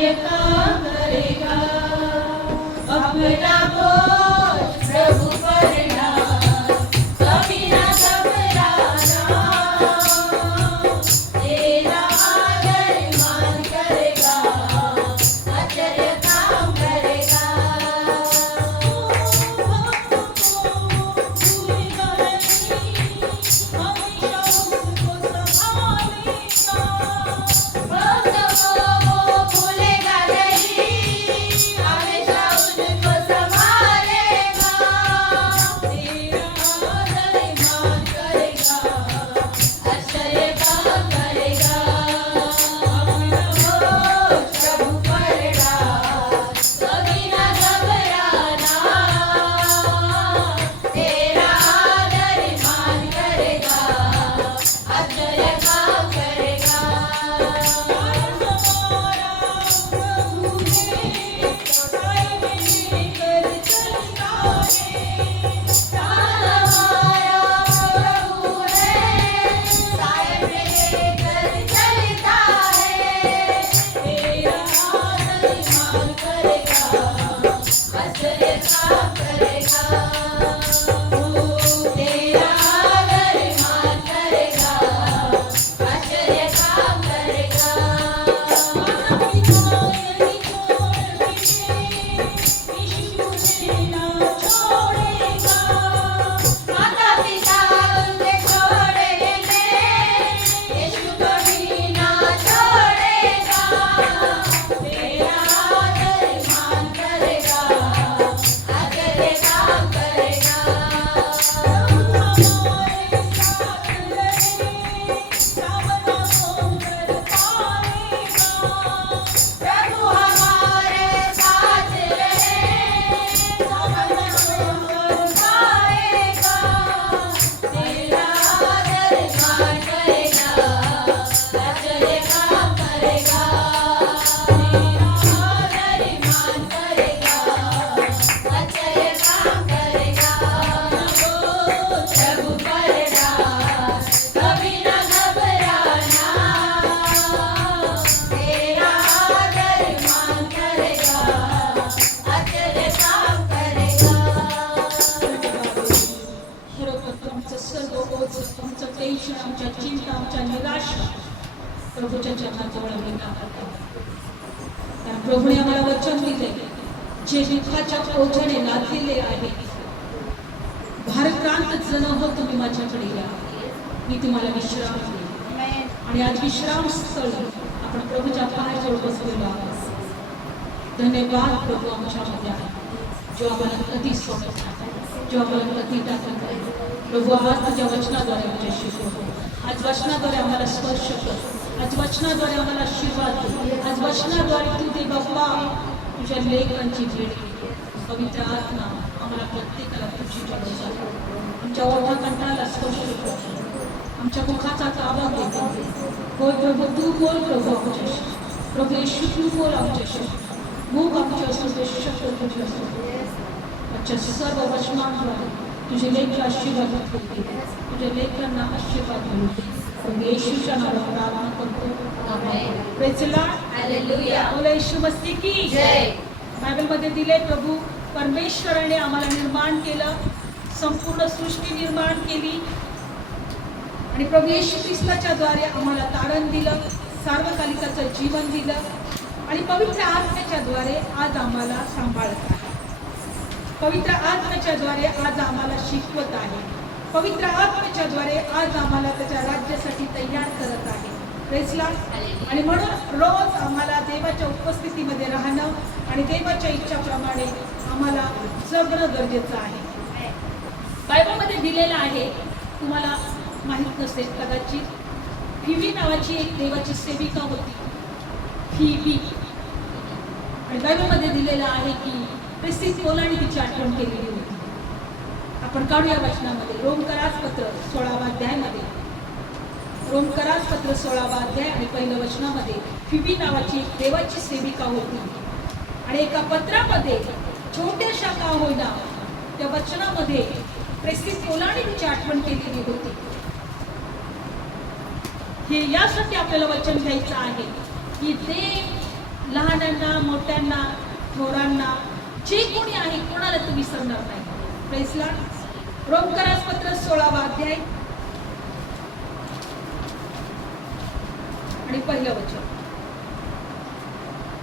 आश्चर्य काम करेगा। अपना बोझ प्रभु पर डाल, कभी ना घबराना। तेरा आदर मान करेगा, आश्चर्य काम करेगा। आमच्या चिंता, आमच्या निराशा प्रभूच्या चरणाजवळ आम्ही टाकतो. कारण प्रभूने आम्हाला वचन दिले, जे दुःखाच्या ओझ्याने लादलेले आहे, भारक्रांत जण हो तुम्ही माझ्याकडे या, मी तुम्हाला विश्राम देईन. आणि आज विश्राम स्थळ आपण प्रभूच्या पायाजवळ बसलेलो आहोत. धन्यवाद प्रभू आमच्यामध्ये आहे, जो आम्हाला कधी सोडत नाही, जो आम्हाला कधी टाकत नाही. प्रभू आज तुझ्या वचनाद्वारे आमच्याशी बोल, आज वचनाद्वारे आम्हाला स्पर्श कर, आज वचनाद्वारे आम्हाला आशीर्वाद दे, आज वचनाद्वारे तू दे बाप्पा तुझ्या लेखांची भेट घे. पवित्र आत्मा आम्हाला प्रत्येकाला तुझी जवळ झाली, आमच्या ओठा कंठाला स्पर्श कर, आमच्या मुखाचा ताबा घेतो. होय प्रभू तू बोल, प्रभू आमच्याशी, प्रभू येशू तू बोल आमच्याशी. मुख आमचे असतो ते शब्द तुझे असतो. आजच्या सर्व वचनांद्वारे तुझे लेख आशीर्वाद होतील, तुझ्या लेखांना आशीर्वाद मिळतील. येशूच्या नावात प्रार्थना करतो, आमेन. Praise the Lord, hallelujah. बोला येशू मसीह की जय. बायबलमध्ये दिले, प्रभू परमेश्वराने आम्हाला निर्माण केलं, संपूर्ण सृष्टी निर्माण केली आणि प्रभू येशू ख्रिस्ताच्या द्वारे आम्हाला तारण दिलं, सार्वकालिकाचं जीवन दिलं आणि पवित्र आत्म्याच्या द्वारे आज आम्हाला सांभाळत आहे. पवित्र आत्म्याच्या द्वारे आज आम्हाला शिकवत आहे. पवित्र आत्म्याच्या द्वारे आज आम्हाला त्याच्या राज्यासाठी तयार करत आहे. Praise Lord. आणि म्हणून रोज आम्हाला देवाच्या उपस्थितीमध्ये राहणं आणि देवाच्या इच्छाप्रमाणे आम्हाला जगणं गरजेचं आहे. बायबलमध्ये दिलेलं आहे, तुम्हाला माहीत नसेल कदाचित, फिबी नावाची एक देवाची सेविका होती, फिबी. आणि बायबलमध्ये दिलेलं आहे की ख्रिस्ती पौलाने तिची आठवण केलेली होती. आपण काढूया वचनामध्ये, रोमकरासपत्र 16वा अध्यायामध्ये, रोमकरासपत्र 16वा अध्याय आणि पहिल्या वचनामध्ये फिबी नावाची एक देवाची सेविका होती आणि एका पत्रामध्ये छोट्याशा का होईना त्या वचनामध्ये ख्रिस्ती पौलाने तिची आठवण केलेली होती. हे यासाठी आपल्याला वचन घ्यायचं आहे की लहानांना, मोठ्यांना, थोरांना, जे कोणी आहे कोणाला तू विसरणार नाही. Praise Lord. रोमकरास पत्र 16वा अध्याय आणि पहिलं वचन.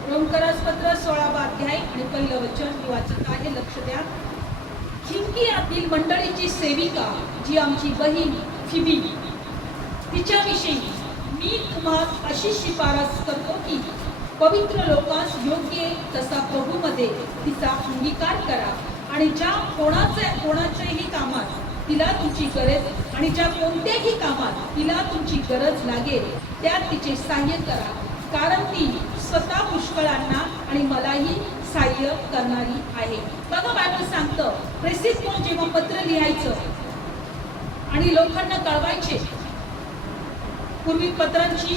रोमकरास पत्र 16वा अध्याय आणि पहिलं वचन मी वाचत आहे, लक्ष द्या. किंकियातील मंडळीची सेविका जी आमची बहीण फिबी, तिच्याविषयी मी तुम्हाला अशी शिफारस करतो की पवित्र लोकांस योग्य तसा प्रभूमध्ये तिचा अंगीकार करा आणि ज्या कोणाच्याही कामात तिला तुमची गरज आणि ज्या कोणत्याही कामात तिला तुमची गरज लागेल त्यात तिचे सहाय्य करा, कारण ती स्वतः पुष्कळांना आणि मलाही सहाय्य करणारी आहे. बघा, बायबल सांगतं प्रेसित कोण जेव्हा पत्र लिहायचं आणि लोकांना कळवायचे, पूर्वी पत्रांची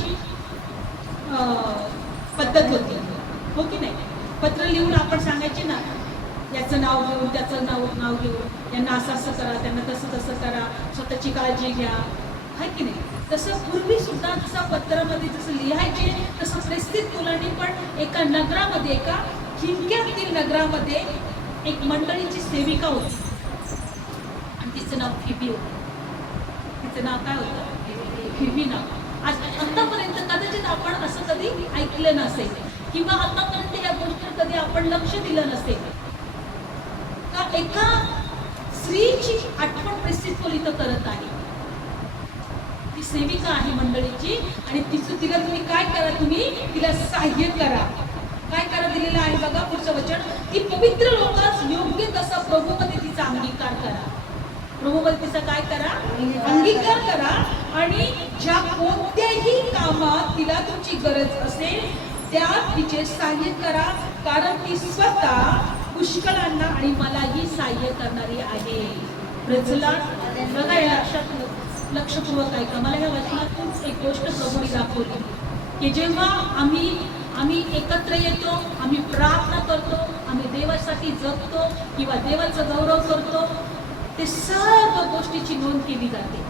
पद्धत होती, हो की नाही? पत्र लिहून आपण सांगायचे ना, याचं नाव घेऊन त्याचं नाव घेऊन यांना असं असं करा, त्यांना तसं तसं करा, स्वतःची काळजी घ्या, है की नाही? तसं पूर्वी सुद्धा जसं पत्रामध्ये जसं लिहायचे तसं प्रेस्थित मुलांनी पण एका नगरामध्ये, एका किंकियातील नगरामध्ये एक मंडळीची सेविका होती आणि तिचं नाव फिबी होतं. तिचं नाव काय होतं? फिबी नाव. आतापर्यंत कदाचित आपण असं कधी ऐकलं नसेल किंवा आतापर्यंत या गोष्टीवर कधी आपण लक्ष दिलं नसेल का एका स्त्रीची आठवण प्रेस्थित इथं करत आहे. ती सेविका आहे मंडळीची आणि तिला तुम्ही काय करा, तुम्ही तिला सहाय्य करा. काय करा दिलेलं आहे बघा पुढचं वचन, ती पवित्र लोकांस योग्य तसा प्रभूमध्ये तिचा अंगीकार करा. प्रभूमध्ये तिचा काय करा? अंगीकार करा आणि ज्या कोणत्याही कामात तिला तुमची गरज असेल त्यात तिचे सहाय्य करा, कारण ती स्वतः पुष्कळांना आणि मलाही सहाय्य करणारी आहे. Praise Lord. बघा, या लक्षपूर्वक ऐका. मला या वचनातून एक गोष्ट प्रभूने दाखवली की जेव्हा आम्ही एकत्र येतो, आम्ही प्रार्थना करतो, आम्ही देवासाठी जगतो किंवा देवाचा गौरव करतो, ते सर्व गोष्टीची नोंद केली जाते.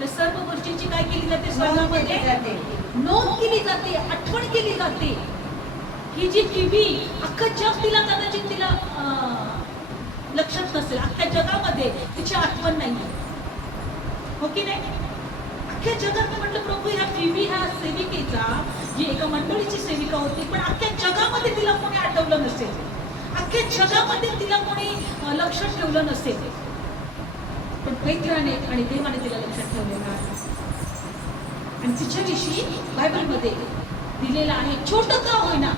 ते सर्व गोष्टीची काय केली जाते? स्वर्गामध्ये नोंद केली जाते, आठवण केली जाते. ही जी फिबी, अख्खं जग तिला कदाचित तिला लक्षात नसेल, अख्ख्या जगामध्ये तिची आठवण नाही, हो की नाही? अख्ख्या जगात म्हटलं प्रभू, ह्या फिबी ह्या सेविकेचा, जी एका मंडळीची सेविका होती, पण अख्ख्या जगामध्ये तिला कोणी आठवलं नसेल, अख्ख्या जगामध्ये तिला कोणी लक्षात ठेवलं नसेल, पण पैत्राने आणि देवाने तिला लक्षात ठेवलेलं आहे. आणि तिच्याविषयी बायबलमध्ये दिलेलं आहे, छोटं का होईना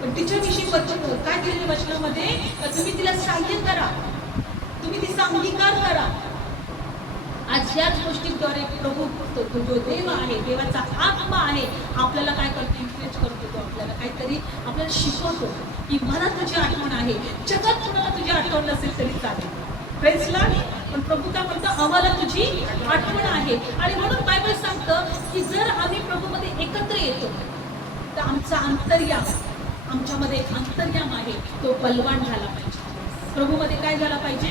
पण तिच्याविषयी काय दिलेलं वचनामध्ये, तुम्ही तिला सहाय्य करा, तुम्ही तिचा अंगीकार करा. आज याच गोष्टीद्वारे प्रभू, जो देव आहे, देवाचा आत्मा आहे, आपल्याला काय करतो? इन्फ्लुएन्स करतो. तो आपल्याला काहीतरी आपल्याला शिकवतो की मला तुझी आठवण आहे. जगात कुणाला तुझी आठवण नसेल तरी चालेल. Praise Lord. पण प्रभू काय म्हणतो? आम्हाला तुझी आठवण आहे. आणि म्हणून बायबल सांगतं की जर आम्ही प्रभूमध्ये एकत्र येतो तर आमचा अंतर्याम, आमच्यामध्ये एक अंतर्याम आहे, तो बलवान झाला पाहिजे. प्रभूमध्ये काय झाला पाहिजे?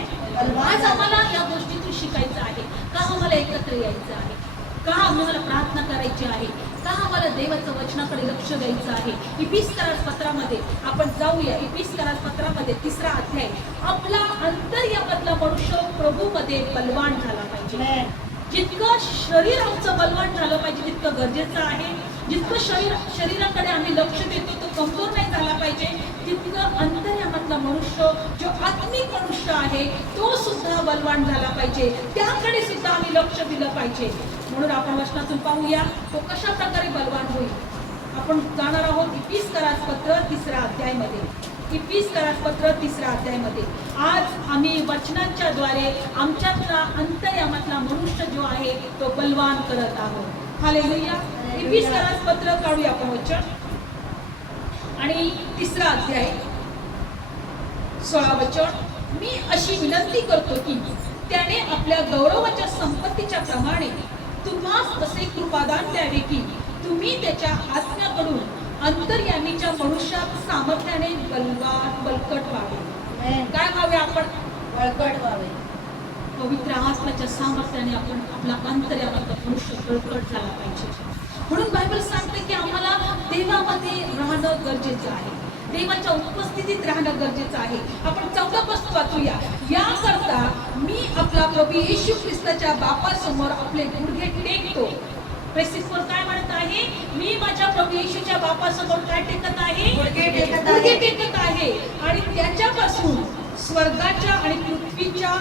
आज आम्हाला या गोष्टीतून शिकायचं आहे. का आम्हाला एकत्र यायचं आहे? का आम्हाला प्रार्थना करायची आहे? का आम्हाला देवाच्या वचनाकडे लक्ष द्यायचं आहे? इफिसकरास पत्रामध्ये आपण जाऊया. इफिसकरास पत्रामध्ये 3रा अध्याय. आपला अंतर्यामातला मनुष्य प्रभूमध्ये बलवान झाला पाहिजे. जितकं शरीर आमचं बलवान झालं पाहिजे तितकं गरजेचं आहे. जितकं शरीराकडे आम्ही लक्ष देतो तो कमजोर नाही झाला पाहिजे, तितकं अंतर्यामातला मनुष्य, जो आत्मिक मनुष्य आहे, तो सुद्धा बलवान झाला पाहिजे. त्याकडे सुद्धा आम्ही लक्ष दिलं पाहिजे. म्हणून आपण वचनातून पाहूया तो कशा प्रकारे बलवान होईल. आपण जाणार आहोत इफिसकरास पत्र 3रा अध्यायमध्ये. इफिसकरास पत्र 3रा अध्यायमध्ये आज आम्ही वचनांच्या द्वारे आमच्यातला अंतर्यामातला मनुष्य जो आहे तो बलवान करत आहोत. हालेलुया. इफिसकरास पत्र काढूया आपण वचन आणि 3रा अध्याय 16 वचन. मी अशी विनंती करतो की त्याने आपल्या गौरवाच्या संपत्तीच्या प्रमाणे तुम्हास असे कृपादान द्यावे की तुम्ही त्याच्या आत्म्याकडून अंतर्यामीच्या मनुष्यात सामर्थ्याने बलकट व्हावे. काय व्हावे? आपण बळकट व्हावे. पवित्र आत्म्याच्या सामर्थ्याने आपण आपला अंतर्यामातला मनुष्य बळकट झाला पाहिजे. म्हणून बायबल सांगते की आम्हाला देवामध्ये राहणं गरजेचं आहे, देवाच्या उपस्थितीत राहणं गरजेचं आहे. आपण 14 पासून वाचूया. याकरता मी आपला प्रभू येशू ख्रिस्ताच्या बापासमोर आपले गुडघे टेकतो. प्रेसिसवर काय म्हणत आहे? मी माझ्या प्रभू येशूच्या बापासमोर काय टेकत आहे? गुडघे टेकत आहे. आणि त्याच्यापासून स्वर्गाच्या आणि पृथ्वीच्या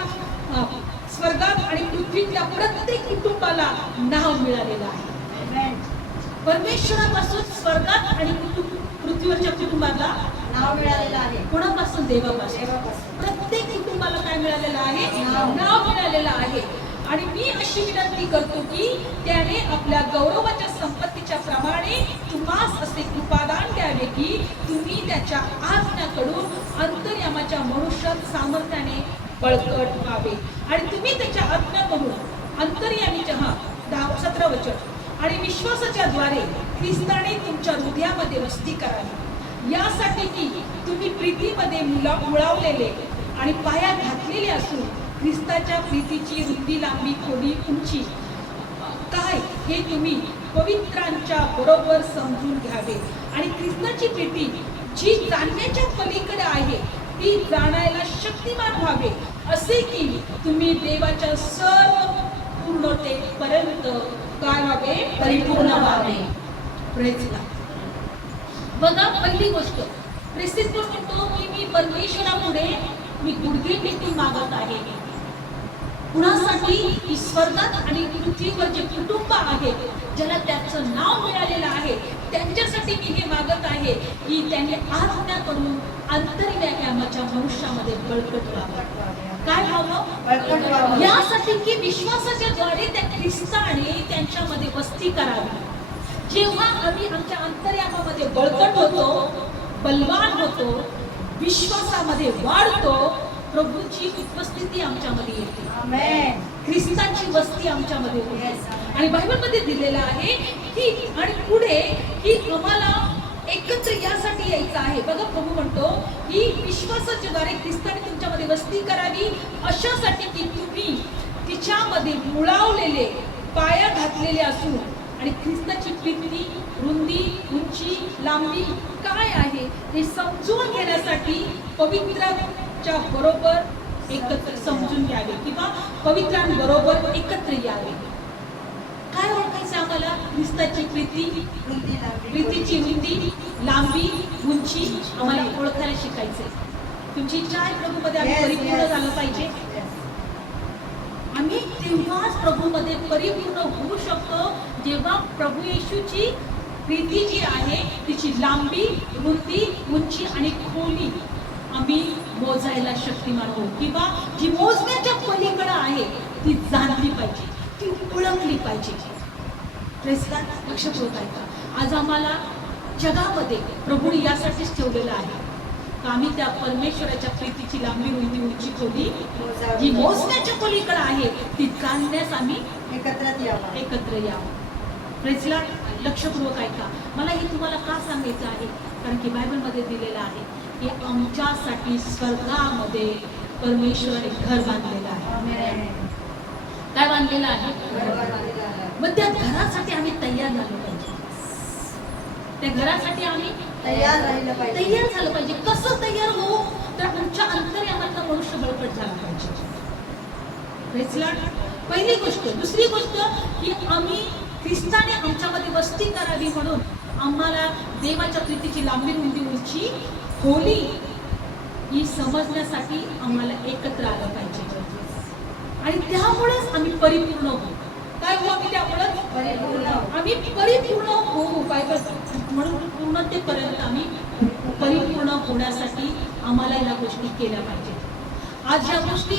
स्वर्गात आणि पृथ्वीतल्या प्रत्येक कुटुंबाला नाव मिळालेलं आहे. परमेश्वरापासून स्वर्गात आणि पृथ्वीवरच्या कुटुंबाला नाव मिळालेलं आहे. कोणापासून? देवापासून. प्रत्येक कुटुंबाला काय मिळालेलं आहे? नाव मिळालेलं आहे. आणि मी अशी विनंती करतो की त्याने आपल्या गौरवाच्या संपत्तीच्या प्रमाणे तुम्हास असे कृपादान द्यावे की तुम्ही त्याच्या आज्ञाकडून अंतर्यामाच्या मनुष्यात सामर्थ्याने बळकट व्हावे. आणि तुम्ही त्याच्या आज्ञाकडून अंतर्यामीच्या 17 वचन आणि विश्वासाच्या द्वारे ख्रिस्ताने तुमच्या हृदयामध्ये वस्ती करावी, यासाठी की तुम्ही प्रीतीमध्ये मुळावलेले आणि पाया घातलेले असून ख्रिस्ताच्या प्रीतीची रुंदी, लांबी, खोली, उंची काय हे तुम्ही पवित्रांच्या बरोबर समजून घ्यावे. आणि ख्रिस्ताची प्रीती जी जाणण्याच्या पलीकडे आहे ती जाणायला शक्तिमान व्हावे, असे की तुम्ही देवाच्या सर्व पूर्णतेपर्यंत काय व्हावे? परिपूर्ण व्हावे. Praise God. बघा, पहिली गोष्ट प्रेसिस म्हणतो की मी परमेश्वरापुढे मी गुडघे टेकून मागत आहे. कुणासाठी? की स्वर्गात आणि पृथ्वीवर जे कुटुंब आहेत ज्याला त्याचं नाव मिळालेलं आहे त्यांच्यासाठी मी हे मागत आहे की त्यांनी आज्ञाकडून अंतर्यामाच्या मनुष्यामध्ये बळकट व्हावं. काय व्हावं? यासाठी की विश्वासाच्या द्वारे त्या ख्रिस्ताने त्यांच्यामध्ये वस्ती करावी. जेव्हा आम्ही आमच्या अंतर्यामामध्ये बळकट होतो, बलवान होतो, विश्वासामध्ये वाढतो, प्रभूची उपस्थिती आमच्यामध्ये येते. आमेन. ख्रिस्ताची वस्ती आमच्यामध्ये होते. आणि बायबलमध्ये दिलेलं आहे की आणि पुढे की आम्हाला एकत्र यासाठी यायचं आहे. बघा, प्रभू म्हणतो की विश्वासाच्या द्वारे ख्रिस्ताने तुमच्यामध्ये वस्ती करावी, अशासाठी की तुम्ही तिच्यामध्ये मुळावलेले, पाया घातलेले असून आणि ख्रिस्ताची प्रीती, रुंदी, उंची, लांबी काय आहे हे समजून घेण्यासाठी पवित्रांच्या बरोबर एकत्र समजून घ्यावे किंवा पवित्रांबरोबर एकत्र यावे. काय ओळखायचं आम्हाला? ख्रिस्ताची प्रीती, प्रीतीची रुंदी, लांबी, उंची आम्हाला ओळखायला शिकायचंय. तुमची इच्छा आहे प्रभूमध्ये आम्ही परिपूर्ण झालं पाहिजे. आम्ही तेव्हाच प्रभूमध्ये परिपूर्ण होऊ शकतो जेव्हा प्रभू येशूची प्रीती जी आहे तिची लांबी, रुंदी, उंची आणि खोली आम्ही मोजायला शक्तिमान होऊ किंवा जी मोजण्याच्या पलीकडे आहे ती जाणली पाहिजे, ती ओळखली पाहिजे. लक्षात होत आहे का? आज आम्हाला जगामध्ये प्रभूने यासाठीच ठेवलेलं आहे का आम्ही त्या परमेश्वराच्या प्रीतीची लांबी, रुंदी, उंची, खोली जी मोजण्याच्या पलीकडे आहे ती जाणण्यास आम्ही एकत्र यावं. प्रेझला लक्षपूर्वक ऐका. मला हे तुम्हाला का सांगायचं आहे? कारण की बायबलमध्ये दिलेलं आहे की आमच्यासाठी स्वर्गामध्ये परमेश्वराने घर बांधलेलं आहे. काय बांधलेलं आहे? मग त्या घरासाठी आम्ही तयार झालो पाहिजे. त्या घरासाठी आम्ही तयार झालं पाहिजे. कसं तयार होऊ? तर आमच्या अंतर्यामातला मनुष्य बळकट झाला पाहिजे. पहिली गोष्ट. दुसरी गोष्ट की आम्ही ख्रिस्ताने आमच्यामध्ये वस्ती करावी म्हणून आम्हाला देवाच्या प्रीतीची लांबी, रुंदी, उंची, खोली ही समजण्यासाठी आम्हाला एकत्र आलं पाहिजे. आणि त्यामुळेच आम्ही परिपूर्ण होऊ. काय होऊ आम्ही? त्यामुळे आम्ही परिपूर्ण होऊ. बायबल म्हणून पूर्णतेपर्यंत आम्ही परिपूर्ण होण्यासाठी आम्हाला या गोष्टी केल्या पाहिजेत. आज या गोष्टी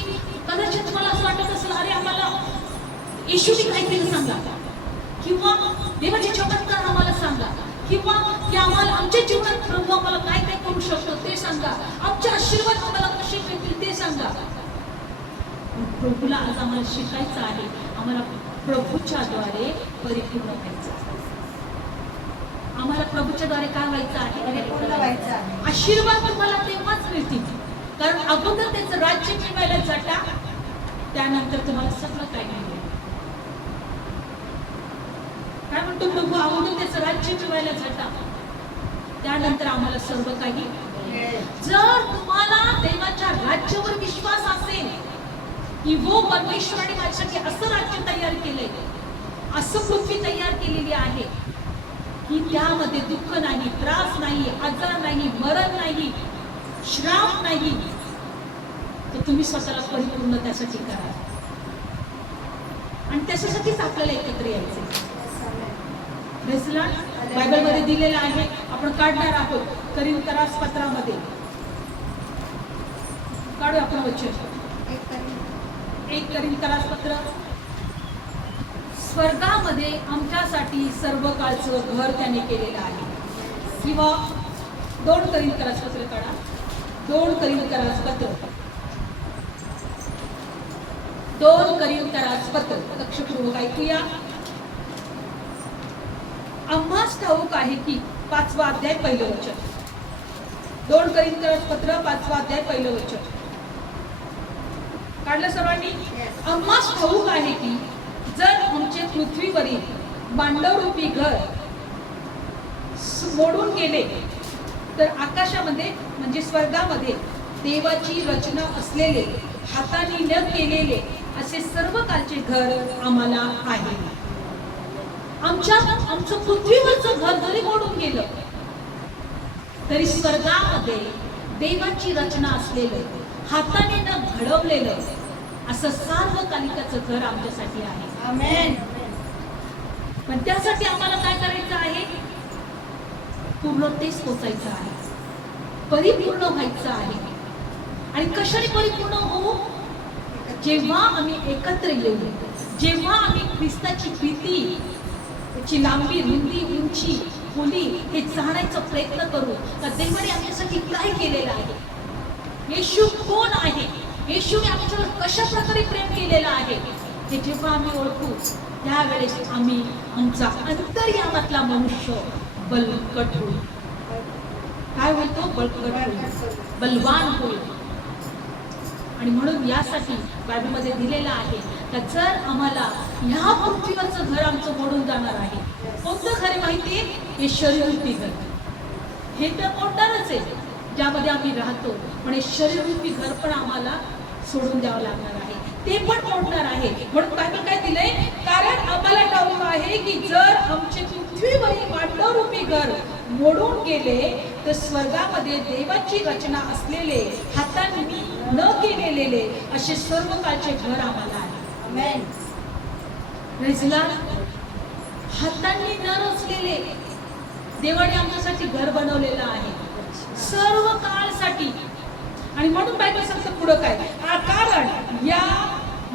कदाचित तुम्हाला असं वाटत असेल, अरे आम्हाला येशूने काय केलं सांगा, किंवा देवाचे चमत्कार आम्हाला सांगा, किंवा की आम्हाला आमच्या जीवनात प्रभू आम्हाला काय काय करू शकतो ते सांगा, आमचे आशीर्वाद आम्हाला कसे मिळतील ते सांगा. प्रभूला आज आम्हाला शिकायचं आहे. आम्हाला प्रभूच्या द्वारे परिपूर्ण व्हायचं आहे. आम्हाला प्रभूच्या द्वारे काय व्हायचं आहे? परिपूर्ण व्हायचं आहे. आशीर्वाद तुम्हाला तेव्हाच मिळतील, कारण अगोदर त्याचं राज्य मिळवायला जाता, त्यानंतर तुम्हाला सगळं काय मिळेल. काय कारण तो प्रभू अगोदर त्याचं राज्य मिळवायला झटा, त्यानंतर आम्हाला सर्व काही. जर तुम्हाला देवाच्या राज्यावर विश्वास असेल की वो परमेश्वराने माझ्यासाठी असं राज्य तयार केलंय, असं पृथ्वी तयार केलेली आहे की त्यामध्ये दुःख नाही, त्रास नाही, आजार नाही, मरण नाही, श्राप नाही, तर तुम्ही स्वतःला परिपूर्ण त्यासाठी करा. आणि त्याच्यासाठीच आपल्याला एकत्र यायचे. बायबलमध्ये दिलेलं आहे, आपण काढणार आहोत करिंथरास पत्रामध्ये. काढू आपण वचन 1 करिंथरास पत्र. स्वर्गामध्ये आमच्यासाठी सर्व काळचं घर त्याने केलेलं आहे. किंवा 2 करिंथरास पत्र काढा. 2 करिंथरास पत्र 2 करिंथरास पत्र लक्षपूर्वक ऐकूया. आम्हास ठाऊक आहे की 5वा अध्याय 1 वचन. 2 करिंथरास पत्र 5वा अध्याय 1 वचन काढलं सर्वांनी. आम्हास ठाऊक आहे की जर आमचे पृथ्वीवरील मांडवरूपी घर मोडून गेले तर आकाशामध्ये म्हणजे स्वर्गामध्ये देवाची रचना असलेले, हाताने न केलेले असे सर्व कालचे घर आम्हाला आहे. आमचं पृथ्वीवरचं घर जरी मोडून गेलं तरी स्वर्गामध्ये देवाची रचना असलेलं, हाताने न घडवलेलं असं सार्वकालिकाचं घर आमच्यासाठी आहे. आमेन. पण त्यासाठी आम्हाला काय करायचं आहे? पूर्णतेस पोचायचं आहे, परिपूर्ण व्हायचं आहे. आणि कशाने परिपूर्ण होऊ? जेव्हा आम्ही एकत्र येऊ, जेव्हा आम्ही ख्रिस्ताची भीती, त्याची लांबी, रुंदी, उंची, खोली हे जाणायचा प्रयत्न करू. तर देवाने आमच्यासाठी काय केलेलं आहे, येशू कोण आहे, येशूने आमच्यावर कशा प्रकारे प्रेम केलेलं आहे, हे जेव्हा आम्ही ओळखू त्यावेळेस आम्ही आमचा अंतर्यामातला मनुष्य बलकट होईल. काय होतो? बलकट होईल, बलवान होईल. आणि म्हणून यासाठी बायबलमध्ये दिलेलं आहे की जर आम्हाला ह्या पृथ्वीवरचं घर आमचं मोडून जाणार आहे. कोणतं घर आहे माहितीये? हे शरीररूपी घर. हे तर मोडणारच आहे ज्यामध्ये आम्ही राहतो, पण हे शरीररूपी घर पण आम्हाला सोडून द्यावं लागणार आहे, ते पण मोडणार आहे. म्हणून बायबल काय दिलंय? कारण आम्हाला ठाऊक आहे की जर आमचे पृथ्वीवरील मांडवरूपी घर मोडून गेले तर स्वर्गामध्ये देवाची रचना असलेले, हाताने न केलेले असे सर्व कालचे घर आम्हाला आहे. आमेन. Praise Lord. हाताने न रचलेले देवाने आमच्यासाठी घर बनवलेलं आहे सर्व काळसाठी. आणि म्हणून बायबल सांगतं पुढं काय? कारण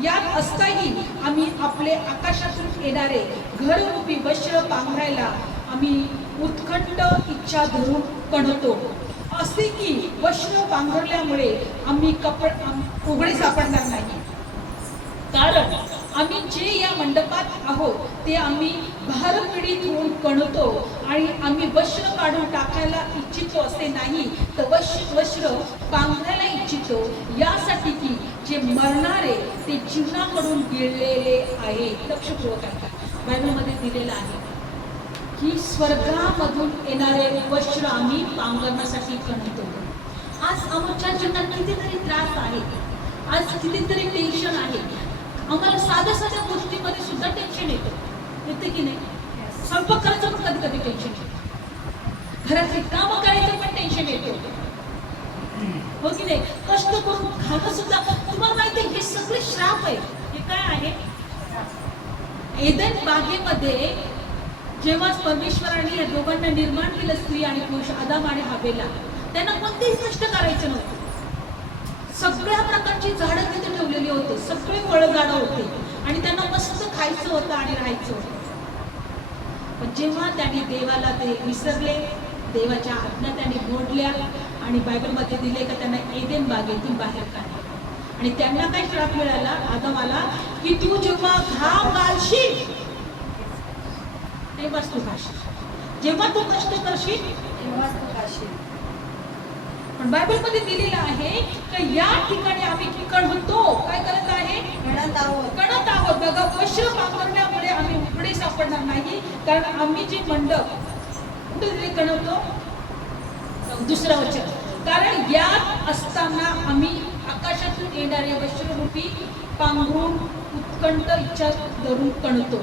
यात असताही आम्ही आपले आकाशातून येणारे घररूपी वस्त्र पांघरायला आम्ही उत्कंठ इच्छा धरून कणतो, असे की वस्त्र पांघरल्यामुळे आम्ही उघडे सापडणार नाही. कारण आम्ही जे या मंडपात आहोत ते आम्ही भारपीडित होऊन कणतो आणि आम्ही वस्त्र काढून टाकायला इच्छितो असे नाही, तर वस्त्र पांघरायला इच्छितो, यासाठी की जे मरणारे ते जीवनाकडून गिळलेले आहे. लक्षपूर्वक ऐका. बायबलमध्ये दिलेलं आहे की स्वर्गामधून येणारे वस्त्र आम्ही पांघरण्यासाठी कणतो. आज आमच्या जीवनात कितीतरी त्रास आहे, आज कितीतरी टेन्शन आहे. आम्हाला साध्या साध्या गोष्टीमध्ये सुद्धा टेन्शन येते की नाही? स्वयंपाक करायचं पण कधी कधी टेन्शन येतं, घरातली कामं करायचं पण टेन्शन येतो, हो की नाही? कष्ट करून खाणं सुद्धा. तुम्हाला माहिती हे सगळे श्राप आहे. हे काय आहे? एदन बागेमध्ये जेव्हा परमेश्वराने या दोघांना निर्माण केलं, स्त्री आणि पुरुष, आदाम आणि हवेला, त्यांना कोणतेही कष्ट करायचे नव्हते. सगळ्या प्रकारची झाडं तिथे ठेवलेली होती, सगळे फळं झाडं होते आणि त्यांना मस्त खायचं होतं आणि राहायचं होतं. पण जेव्हा त्यांनी देवाला ते विसरले, देवाच्या आज्ञा त्यांनी मोडल्या आणि बायबलमध्ये दिले का त्यांना एदेन बागेतून बाहेर काढले. आणि त्यांना काय श्राप मिळाला? आदमाला की तू जेव्हा घाम घालशील तेव्हाच तू खाशील, जेव्हा तू कष्ट करशील तेव्हाच तू खाशील. पण बायबलमध्ये दिलेलं आहे की या ठिकाणी आम्ही कणतो. काय करत आहे? कणत आहोत. बघा, वस्त्र पांघरण्यामुळे आम्ही उघडे सापडणार नाही, कारण आम्ही जे मंडप कुठे तरी कणवतो दुसरं वचन, कारण यात असताना आम्ही आकाशातून येणारे वस्त्ररूपी पांघरून उत्कंठ इच्छा धरून कणतो.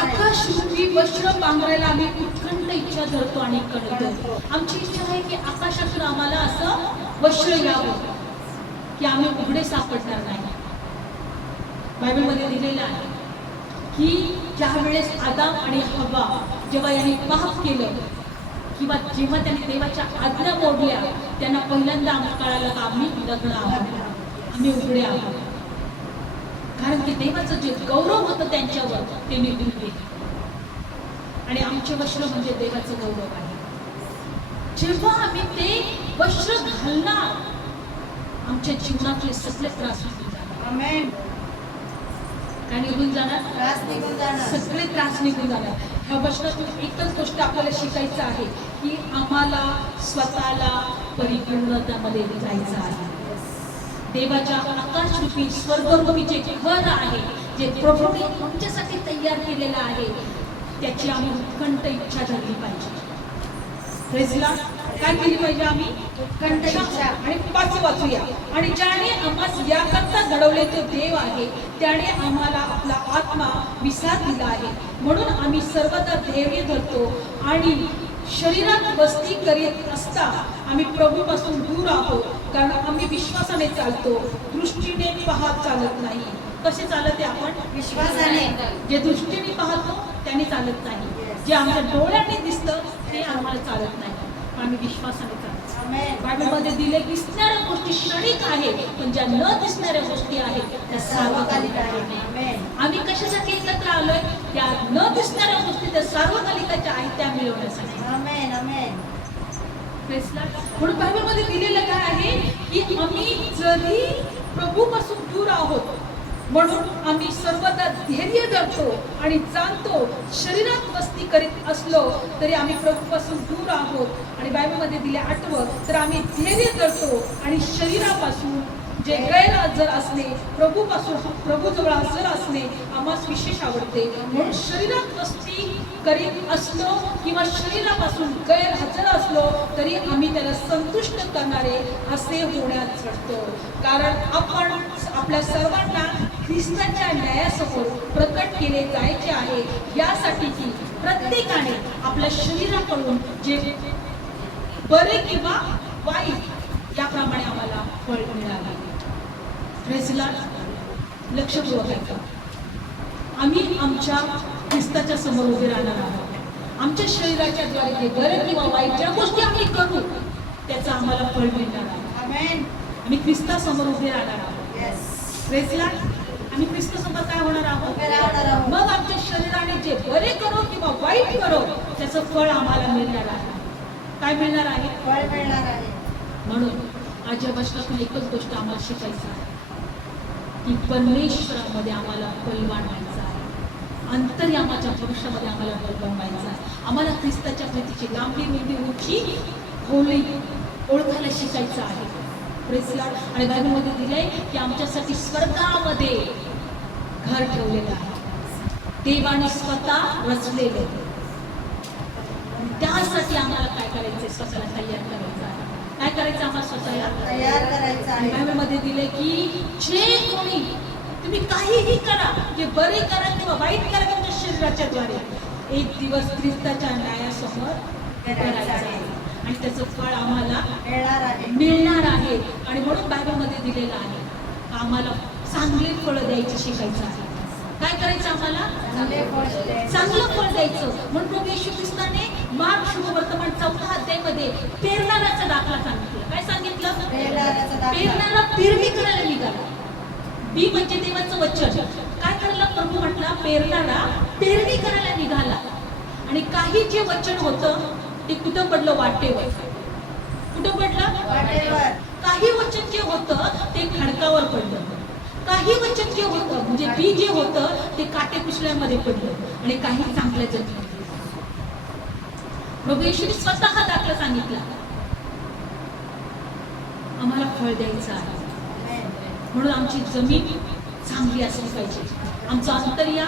आकाशरूपी वस्त्र पांघरायला आम्ही उत्कंठ इच्छा धरतो आणि कणतो. आमची इच्छा आहे की आकाशातून आम्हाला असं वस्त्र यावं की आम्ही उघडे सापडणार नाही. बायबलमध्ये दिलेलं आहे की ज्यावेळेस आदाम आणि हव्वा जेव्हा यांनी पाप केलं किंवा जेव्हा त्यांनी देवाच्या आज्ञा मोडल्या, त्यांना पहिल्यांदा कळालं की आम्ही लग्न आहोत, आम्ही उघडे आहोत. कारण की देवाचं जे गौरव होतं त्यांच्यावर ते निघून गेले आणि आमचे वस्त्र म्हणजे देवाचं गौरव आहे. जेव्हा आम्ही ते वस्त्र घालणार, आमच्या जीवनातले सगळे त्रास निघून जाणार. आमेन. काय निघून जाणार? त्रास निघून जाणार. सगळे त्रास निघून जाणार. ह्या वचनातून एकच गोष्ट आपल्याला शिकायचं आहे की आम्हाला स्वतःला परिपूर्णतेमध्ये जायचं आहे. देवाच्या आकाशरूपी स्वर्गरूपी जे घर आहे, जे प्रभूने आमच्यासाठी तयार केलेलं आहे, त्याची आम्ही उत्कंठ इच्छा धरली पाहिजे. प्रेझला काय केली पाहिजे? आम्ही उत्कंठ इच्छा. आणि 5 वाचूया. आणि ज्याने आम्हास याकरता घडवले तो देव आहे, त्याने आम्हाला आपला आत्मा विसार दिला आहे. म्हणून आम्ही सर्वदा धैर्य धरतो आणि शरीरात वस्ती करीत असता आम्ही प्रभूपासून दूर आहोत, कारण आम्ही विश्वासाने चालतो, दृष्टीने पाहत चालत नाही. कसे चालत आहे आपण? विश्वासाने. जे दृष्टीने पाहतो त्याने चालत नाही, जे आमच्या डोळ्याने दिसतं ते आम्हाला चालत नाही, आम्ही विश्वासाने चालतो. आमेन. बायबलमध्ये दिले दिसणाऱ्या गोष्टी क्षणिक आहेत, पण ज्या न दिसणाऱ्या गोष्टी आहेत त्या सार्वकालिक आहेत. आमेन. आम्ही कशासाठी एकत्र आलोय? त्या न दिसणाऱ्या गोष्टी त्या सार्वकालिकाच्या आहेत त्या मिळवण्यासाठी. आमेन. आमेन. म्हणून बायबलमध्ये दिलेलं काय आहे की आम्ही जरी प्रभूपासून दूर आहोत, म्हणून आम्ही सर्वदा धैर्य धरतो आणि जाणतो, शरीरात वस्ती करीत असलो तरी आम्ही प्रभूपासून दूर आहोत. आणि बायबलमध्ये दिले 8 तर आम्ही धैर्य धरतो आणि शरीरापासून जे गैरहजर असणे, प्रभूजवळ हजर असणे आम्हास विशेष आवडते. म्हणून शरीरात वस्ती करीत असलो किंवा शरीरापासून गैरहजर असलो तरी आम्ही त्याला संतुष्ट करणारे असे होण्यात झटतो. कारण आपण आपल्या सर्वांना ख्रिस्ताच्या न्यायासमोर प्रकट केले जायचे आहे, यासाठी की प्रत्येकाने आपल्या शरीराकडून जे बरे किंवा वाईट याप्रमाणे आम्हाला फळ मिळाले. प्रेझला लक्षपूर्वक ऐका. आम्ही आमच्या ख्रिस्ताच्या समोर उभे राहणार आहोत. आमच्या शरीराच्या द्वारे जे बरे किंवा वाईट ज्या गोष्टी आम्ही करू त्याचं आम्हाला फळ मिळणार आहे. आमेन. आम्ही ख्रिस्तासमोर उभे राहणार आहोत. येस. प्रेझला आम्ही ख्रिस्तासमोर काय होणार आहोत? उभे राहणार आहोत. मग आमच्या शरीराने जे बरे करो किंवा वाईट करो त्याचं फळ आम्हाला मिळणार आहे. काय मिळणार आहे? फळ मिळणार आहे. म्हणून आज या वचनातून एकच गोष्ट आम्हाला शिकायचं आहे की परमेश्वरामध्ये आम्हाला बलवान व्हायचं आहे. अंतर्यामाच्या भविष्यामध्ये आम्हाला बलवान व्हायचं आहे. आम्हाला ख्रिस्ताच्या प्रीतीची लांबी रुंदी उंची खोली ओळखायला शिकायचं आहे. Praise Lord. आणि बायबलमध्ये दिलंय की आमच्यासाठी स्वर्गामध्ये घर ठेवलेलं आहे, देवाने स्वतः रचलेले. त्यासाठी आम्हाला काय करायचंय? स्वतःला तयार करायचं आहे. काय करायचं? आम्हाला स्वतःला तयार करायचं आहे. बायबलमध्ये दिले की जे कोणी तुम्ही काहीही करा, जे बरे करा किंवा वाईट करा तुमच्या शरीराच्या द्वारे, एक दिवस ख्रिस्ताच्या न्यायासमोर करायचं आहे आणि त्याचं फळ आम्हाला मिळणार आहे. आणि म्हणून बायबलमध्ये दिलेलं आहे आम्हाला चांगले फळ द्यायचं शिकायचं आहे. काय करायचं? आम्हाला चांगलं फळ द्यायचं. म्हणून प्रभू येशू ख्रिस्ताने मार्क शुभवर्तमान 4 अध्यायामध्ये पेरणाऱ्याचा दाखला सांगितलं. काय सांगितलं? पेरणारा पेरणी करायला निघाला. बी म्हणजे देवाचं वचन. काय करायला प्रभू म्हटला? पेरणारा पेरणी करायला निघाला. आणि काही जे वचन होतं ते कुठं पडलं? वाटेवर. कुठं पडलं? वाटेवर. काही वचन जे होतं ते खडकावर पडलं. काही वचन जे होतं म्हणजे बी जे होतं ते काटे कुसल्यामध्ये पडलं आणि काही चांगल्या जमिनीत. प्रभू येशूने स्वतः दाखला सांगितला आम्हाला फळ द्यायचं आहे. म्हणून आमची जमीन चांगली असली पाहिजे, आमचं अंतर्या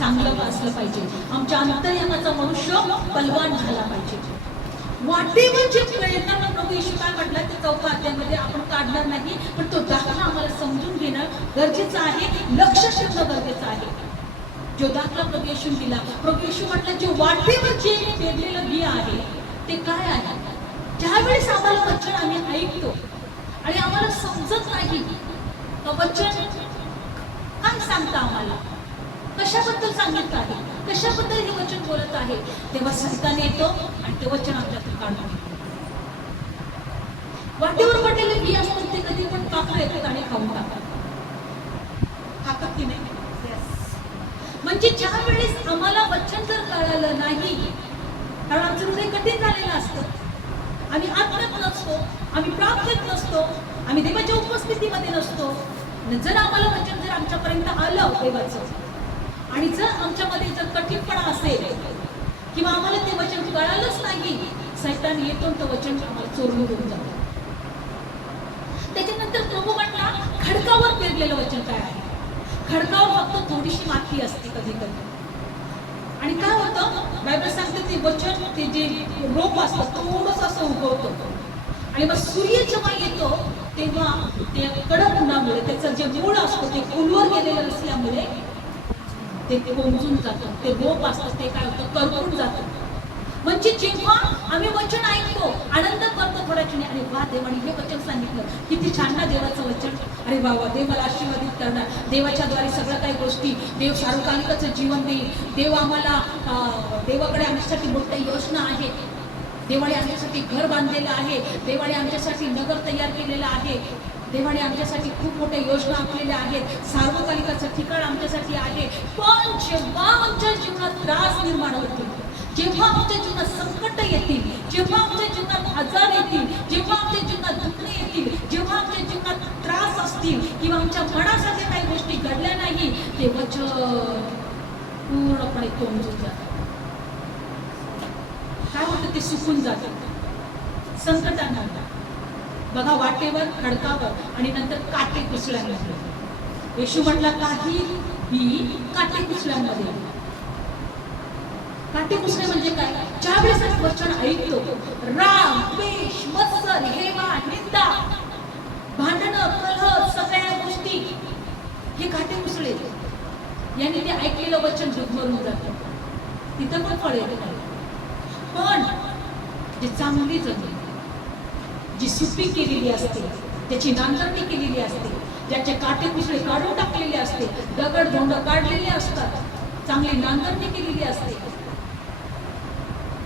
चांगलं असलं पाहिजे. आमच्या अंतर्यामाचा मनुष्य बलवान झाला पाहिजे. वाटेवर जे प्रेरणा प्रभू येशू काय म्हटलं ते 4 अध्यायामध्ये आपण काढणार नाही, पण तो दाखला आम्हाला समजून घेणं गरजेचं आहे, लक्ष ठेवणं गरजेचं आहे. जो दाखला प्रभू येशूने दिला, प्रभू येशू म्हटलं जे वाटेवर जे पेरलेलं बी आहे ते काय आहे. ज्यावेळेस आम्हाला वचन आम्ही ऐकतो आणि आम्हाला समजत नाही का वचन काय सांगतं आम्हाला, कशाबद्दल सांगितलं आहे, कशाबद्दल हे वचन बोलत आहे, तेव्हा सैतान येतो आणि ते वचन आपल्यातून काढून घेतो. वाटेवर पडलेले बी असतात ते कधी पण पाखरं येतात आणि खाऊन टाकतात. खातात की नाही? म्हणजे ज्या वेळेस आम्हाला वचन जर कळालं नाही, कारण आमचं हृदय कठीण झालेलं असतं, आम्ही आत्म्यात नसतो, आम्ही प्रार्थनेत नसतो, आम्ही देवाच्या उपस्थितीमध्ये नसतो. जर आम्हाला वचन जर आमच्यापर्यंत आलं देवाचं आणि जर आमच्यामध्ये जर कठीणपणा असेल किंवा आम्हाला ते वचन कळालंच नाही, सैतान येतो तो वचन आम्हाला चोरून घेऊन जातो. त्याच्यानंतर प्रभू म्हटला खडकावर पेरलेलं वचन काय आहे. खडकावर फक्त थोडीशी माती असते कधी कधी, आणि काय होतं बायबल सांगते ते वचन ते जे रोप असतं थोडंसं असं उगवतं आणि मग सूर्य जेव्हा येतो तेव्हा ते कडक उन्हामुळे त्याचं जे मूळ असतं ते खोलवर गेलेलं असल्यामुळे ते कोंजून जातं. ते रोप असतं ते काय होतं करपून जातं. म्हणजे जेव्हा आम्ही वचन ऐकतो आनंद करतो थोड्या क्षणी, अरे वा देवाने हे वचन सांगितलं, किती छान ना देवाचं वचन, अरे वा वा देव मला आशीर्वादित करणार, देवाच्या द्वारे सगळ्या काही गोष्टी, देव सार्वकालिकाचं जीवन देईल, देव आम्हाला देवाकडे आमच्यासाठी मोठ्या योजना आहे, देवाने आमच्यासाठी घर बांधलेलं आहे, देवाने आमच्यासाठी नगर तयार केलेलं आहे, देवाने आमच्यासाठी खूप मोठ्या योजना आखलेल्या आहेत, सार्वकालिकाचं ठिकाण आमच्यासाठी आहे. पण जेव्हा आमच्या जीवनात त्रास निर्माण होतील, जेव्हा आमच्या जीवनात संकट येतील, जेव्हा आमच्या जीवनात आजार येतील, जेव्हा आमच्या जीवनात दुखणे येतील, जेव्हा आमच्या जीवनात त्रास असतील किंवा आमच्या मनासाठी काही गोष्टी घडल्या नाही, ते वचन पूर्णपणे कोंजून जातं. काय होतं ते सुकून जातं संकटांना. बघा वाटेवर खडकावर आणि नंतर काटे कुसळ्यांमध्ये. येशू म्हटला काही बी काटे कुसळ्यांमध्ये. काटे कुसळे म्हणजे काय? ज्यावेळेस आपण वचन ऐकतो, राग, द्वेष, मत्सर, हेवा, निंदा, भांडणं, कलह, सगळ्या गोष्टी हे काटे कुसळे. यांनी ते ऐकलेलं वचन डुबमरून जातं, तिथं पण फळ येत नाही. पण जे चांगली जमीन, जी सुपीक केलेली असते, त्याची नांगरणी केलेली असते, ज्याचे काटे कुसळे काढून टाकलेले असते, दगड धोंड काढलेले असतात, चांगली नांगरणी केलेली असते,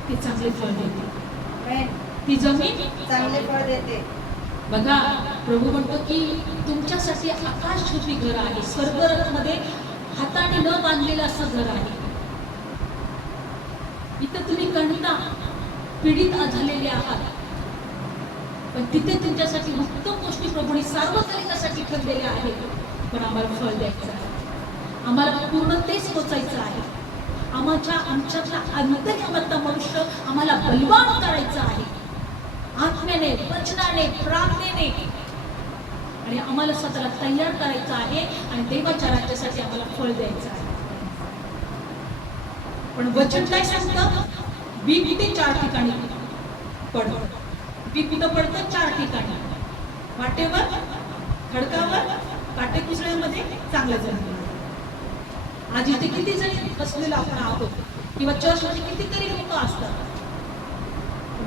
ती चांगले फळ देते. ती जमीन चांगले फळ देते. बघा प्रभू म्हणतो की तुमच्यासाठी आकाशरूपी घर आहे, स्वर्गमध्ये हाताने न बांधलेलं असं घर आहे. इथं तुम्ही कणता पीडित झालेले आहात, पण तिथे तुमच्यासाठी उत्तम गोष्टी प्रभूने सार्वकालिकासाठी ठेवलेल्या आहेत. पण आम्हाला फळ द्यायचं आहे, आम्हाला पूर्ण तेच पोचायचं आहे. आमच्यातला अंतर्यामातला मनुष्य आम्हाला बलवान करायचं आहे, आत्म्याने, वचनाने, प्रार्थनेने, आणि आम्हाला स्वतःला तयार करायचं आहे आणि देवाच्या राज्यासाठी आम्हाला फळ द्यायचं आहे. पण वचन काय सांगतं? बी किती 4 ठिकाणी पडतं. बी कुठं पडतं? 4 ठिकाणी. वाटेवर, खडकावर, काटे कुसळ्यामध्ये, चांगल्या जमिनीवर. आज इथे किती जणी बसलेलो आपण आहोत किंवा चर्चमध्ये कितीतरी लोक असतात,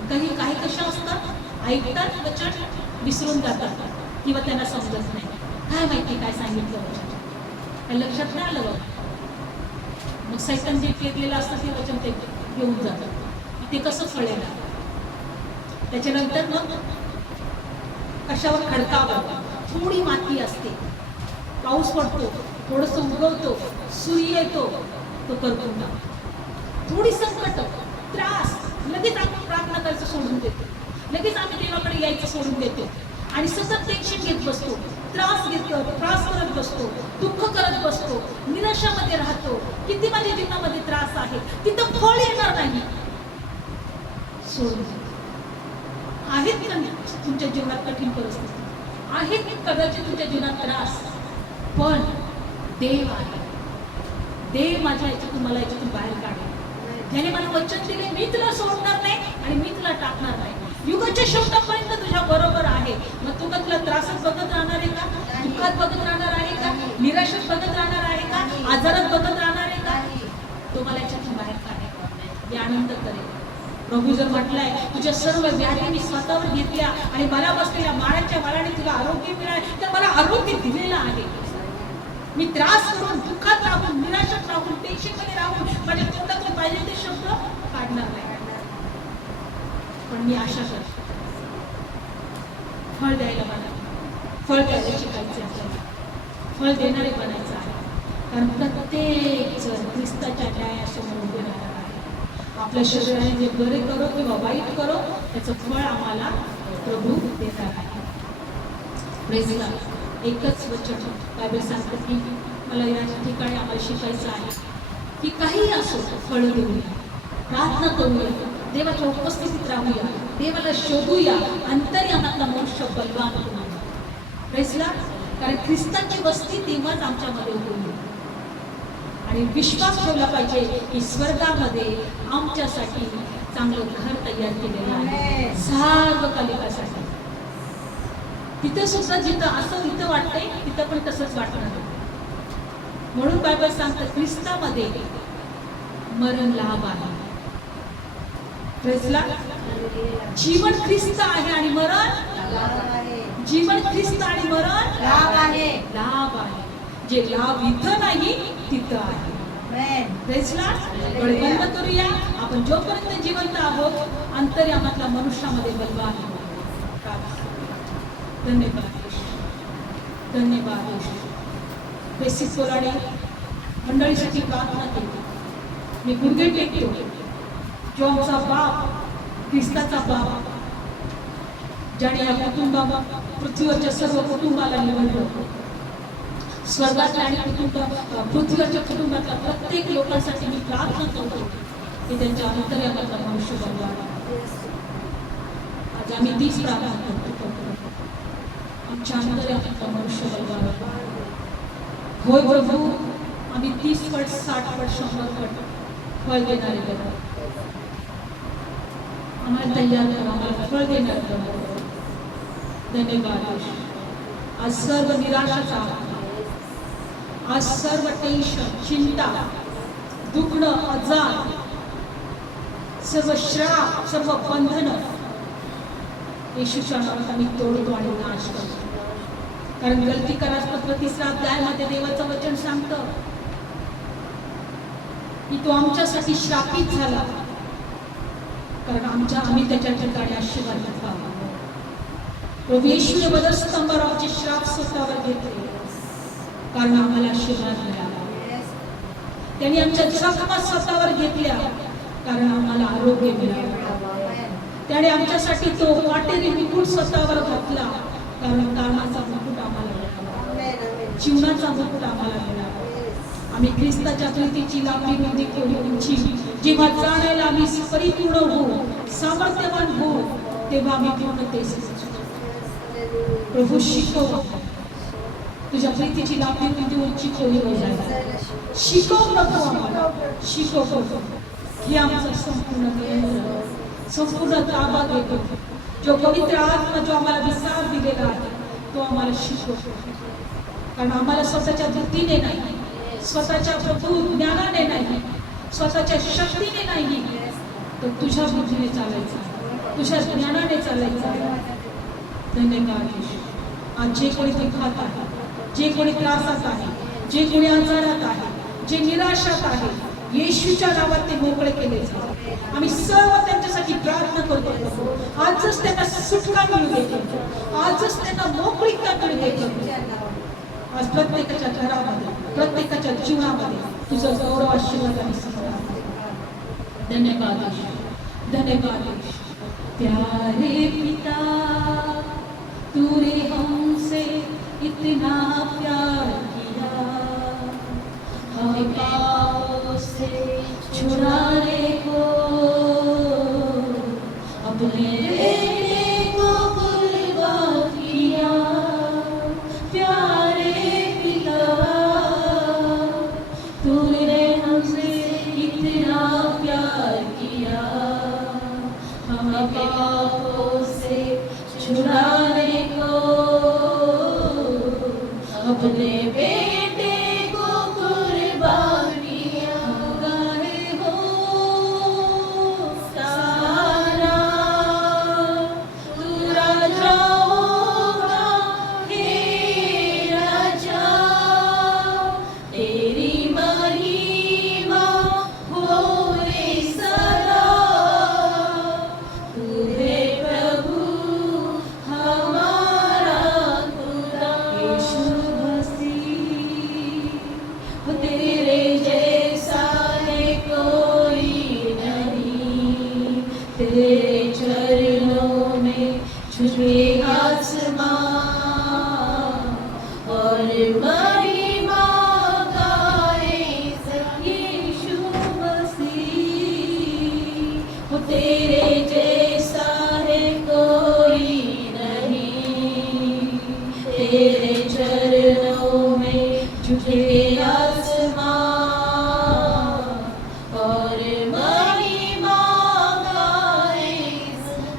काही कशा असतात, ऐकतात वचन विसरून जातात किंवा त्यांना समजत नाही. काय माहिती काय सांगितलं वचन, काय लक्षात नाही आलं बघ. मग सैतान जे पेरलेलं असतं ते वचन ते घेऊन जातात. ते कसं फळ येणार? त्याच्यानंतर मग कशावर? खडकावर थोडी माती असते, पाऊस पडतो, थोडंसं उगवतो, सूर्य येतो, तो करपून टाकतो. थोडी संकट, त्रास, लगेच आपण प्रार्थना करायचं सोडून देतो, लगेच आम्ही देवाकडे यायचं सोडून देतो आणि सतत टेन्शन घेत बसतो, त्रास करत बसतो, दुःख करत बसतो, निराशामध्ये राहतो. किती माझ्या जीवनामध्ये त्रास आहे, तिथं फळ येणार नाही, सोडून देतो. आहेत का तुमच्या जीवनात कठीण परिस्थिती, आहेत कदाचित तुमच्या जीवनात त्रास, पण देव आहे, देव माझ्या याच्यातून मला याच्यातून बाहेर काढेल. त्याने मला वचन दिले, मी तुला सोडणार नाही आणि मी तुला टाकणार नाही. युगाच्या शेवटापर्यंत तुझ्या बरोबर आहे. मग तू का तुला त्रासात बघत राहणार आहे का? दुःखात बघत राहणार आहे का? निराशेत बघत राहणार आहे का? आजारात बघत राहणार आहे का? तो मला याच्यातून बाहेर काढेल, मी आनंद करेल. प्रभू जर म्हटलंय, तुझ्या सर्व व्याधी मी स्वतःवर घेतल्या आणि मला बसलेल्या माळाच्या माळाने तुला आरोग्य मिळाले, तर मला आरोग्य दिलेलं आहे. मी त्रास करून, दुःखात राहून, निराशात राहून, टेन्शनमध्ये राहून माझ्या तोंडातून पाहिजे ते शब्द काढणार नाही. पण मी आशा करते, फळ द्यायला मला, फळ द्यायला शिकायचे आपल्याला, फळ देणारे बनायचं आहे. कारण प्रत्येक जण ख्रिस्ताच्या न्यायासमोर उभे राहणार आहे. आपल्या शरीराने जे बरे करो किंवा वाईट करो, त्याचं फळ आम्हाला प्रभू देणार आहे. Praise God. एकच वचन बायबल सांगतं की मला या ठिकाणी आम्हाला शिकायचं आहे की काही असो फळ देऊया, प्रार्थना करूया, देवाच्या उपस्थितीत राहूया, देवाला शोधूया, अंतर्यामातला मनुष्य बलवान होणार. Praise God. कारण ख्रिस्ताची वस्ती तेव्हाच आमच्यामध्ये होईल. आणि विश्वास ठेवला पाहिजे की स्वर्गामध्ये आमच्यासाठी चांगलं घर तयार केलेलं आहे सार्वकालिकासाठी. तिथं सुद्धा जिथं असं इथं वाटतंय तिथं पण तसंच वाटणार. म्हणून बायबल सांगतं ख्रिस्तामध्ये मरण लाभ आहे. प्रेझला जीवन ख्रिस्त आहे आणि मरण, जीवन ख्रिस्त आणि मरण लाभ आहे. लाभ आहे. जे लाभ इथं नाही तिथं आहे. प्रेझला डोळे बंद करूया. आपण जोपर्यंत जिवंत आहोत अंतर्यामातला मनुष्यामध्ये बलवान आहोत. धन्यवाद, धन्यवाद. बेसिक कोराडे मंडळीसाठी प्रार्थना केली. मी गुडघे टेकतो. जो आमचा बाप, ख्रिस्ताचा बाप, ज्याने या कुटुंबाला, पृथ्वीवरच्या सर्व कुटुंबाला निवडलं, स्वर्गातल्या आणि पृथ्वीवरच्या कुटुंबातल्या प्रत्येक लोकांसाठी मी प्रार्थना करतो की त्यांच्या अंतर्यामातला मनुष्य बनवा. आज आम्ही तीच प्रार्थना करतो, आमच्या अंतर्यामातला मनुष्य बनवा. होय प्रभू, आम्ही 30 पट, 60 पट, 100 पट फळ देणारे बघा. आम्हाला तयार करा, आम्हाला फळ देणार करा. धन्यवाद. आज सर्व निराशाचा, आज सर्व टेन्शन, चिंता, दुखणं, आजार, सर्व श्राप, सर्व बंधन येशूच्या नावात आम्ही तोडतो आणि नाश करतो. कारण गलती करार 3 अध्यायामध्ये देवाचं वचन सांगतं की तो आमच्यासाठी श्रापित झाला, कारण आम्ही त्याच्या ठिकाणी आशीर्वाद घेतला. प्रभू येशूने वधस्तंभावरचे श्राप स्वतःवर घेतले कारण आम्हाला आशीर्वाद मिळाला. त्यांनी आमच्या जखमा स्वतःवर घेतल्या कारण आम्हाला आरोग्य मिळालं. त्याने आमच्यासाठी तो वाटेरी मुकुट स्वतःवर घातला कारण कामाचा मुकुट आम्हाला मिळाला, जीवनाचा मुकुट आम्हाला मिळाला. आम्ही ख्रिस्ताच्या प्रीतीची लांबी रुंदी केली उंची जेव्हा जाणायला आम्ही परिपूर्ण होऊ, सामर्थ्यवान होऊ, तेव्हा आम्ही पूर्णतेस प्रभू शिकव. तुझ्या प्रीतीची लांबी रुंदी उंची केली हो जायला शिकव प्रभू, आम्हाला शिकव प्रभू. ही आमचा संपूर्ण नियंत्रण, संपूर्ण ताबा घेतो. जो पवित्र आत्मा जो आम्हाला विसार दिलेला आहे तो आम्हाला शिकव. कारण आम्हाला स्वतःच्या बुद्धीने नाही, स्वतःच्या प्रभू ज्ञानाने नाही, स्वतःच्या शक्तीने नाही, तर तुझ्या बुद्धीने चालायचं, तुझ्या ज्ञानाने चालायचं. धन्यवाद. आज जे कोणी दुःखात आहे, जे कोणी त्रासात आहे, जे कोणी आजारात आहे, जे निराशात आहे, येशूच्या नावात ते मोकळे केले जाते. आम्ही सर्व त्यांच्यासाठी प्रार्थना करतो. आजच त्यांना सुटका मिळू दे, आजच त्यांना मोकळीकता मिळू दे. आज प्रत्येकाच्या घरामध्ये, प्रत्येकाच्या जीवनामध्ये तुझं गौरव, आशीर्वाद आणि समाधान. धन्यवाद, धन्यवाद. प्यारे पिता, तूने हमसे इतना प्यार किया, हमें पापों से छुड़ाने को अपने बेटे को कुर्बान किया. प्यारे पिता, तूने अपने बेटे को कुर्बानियां गाए हो सारा, तू राजा होगा हे राजा, तेरी महिमा होए सदा, तू है प्रभु हमारा खुदा। यीशु मसीह तेरे जैसा है कोई नहीं, तेरे चरणों में झुके आसमान और महिमा गाए यीशु मसीह, तेरे जैसा है कोई नहीं, तेरे चरणों में झुके आसमान और महिमा गाए,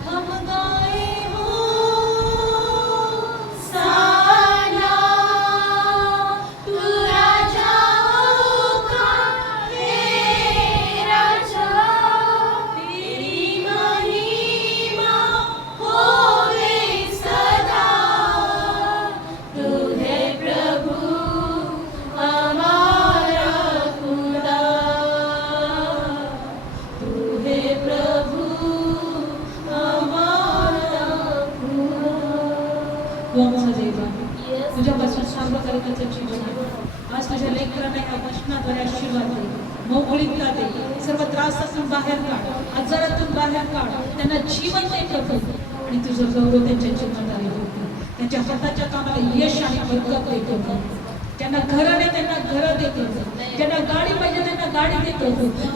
हम गाए हो साना, तू राजा होगा हे राजा, तेरी महिमा होए सदा, तू है प्रभु हमारा खुदा, तू है प्रभु हमारा खुदा। तू आमचा देव आहे, तुझ्यापासून सर्व करण्याचं जीवन आहे. आज तुझ्या लेकरांना एका वचनाद्वारे आशीर्वाद दे, मोकळीकता दे, सर्व त्रासातून बाहेर काढ, आजारातून बाहेर काढ, त्यांना जीवन दे प्रभू, आणि तुझं गौरव त्यांच्या जीवनात होते. त्यांच्या हाताच्या कामाला यश आणि बरकत दे प्रभू. ज्यांना घर नाही त्यांना घर देतो, ज्यांना गाडी पाहिजे त्यांना गाडी देतो,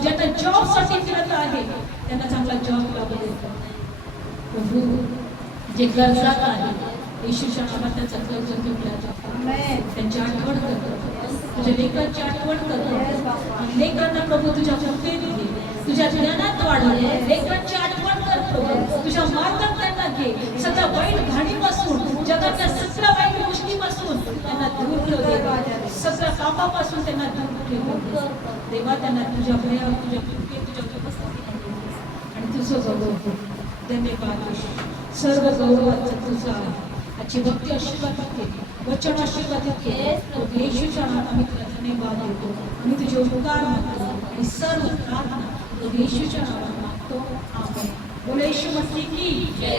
ज्यांना जॉब साठी फिरत आहे त्यांना चांगला जॉब लागू देतो प्रभू. जे गरजात आहे येशूच्या नावात त्यांचा कर्ज तुटला जातो, आमेन. त्यांची आठवण करतो, तुझ्या लेकरांची आठवण करतो. आणि लेकरांना प्रभू तुझ्या कृपेत घे, तुझ्या ज्ञानात वाढव, लेकरांची आठवण करतो, तुझ्या मार्गात त्यांना घे. सगळ्या वाईट घाणीपासून, जगातल्या सगळ्या वाईट गोष्टीपासून त्यांना दूर ठेव देवा, सगळ्या पापापासून त्यांना दूर ठेव देवा. त्यांना तुझ्या भयावर, तुझ्या कृपेत, तुझ्या उपस्थितीत आणि तुझं गौरव. धन्यवाद येशू. सर्व गौरवाचं तुझं आहे. आजची भक्ती आशीर्वादित केली, वचन आशीर्वादित केले, येशूच्या नावात आम्ही तुला धन्यवाद देतो. आम्ही तुझे उपकार मागतो आणि सर्व प्रार्थना येशूच्या नावात मागतो. आमेन. बोला येशू मसीह की जय.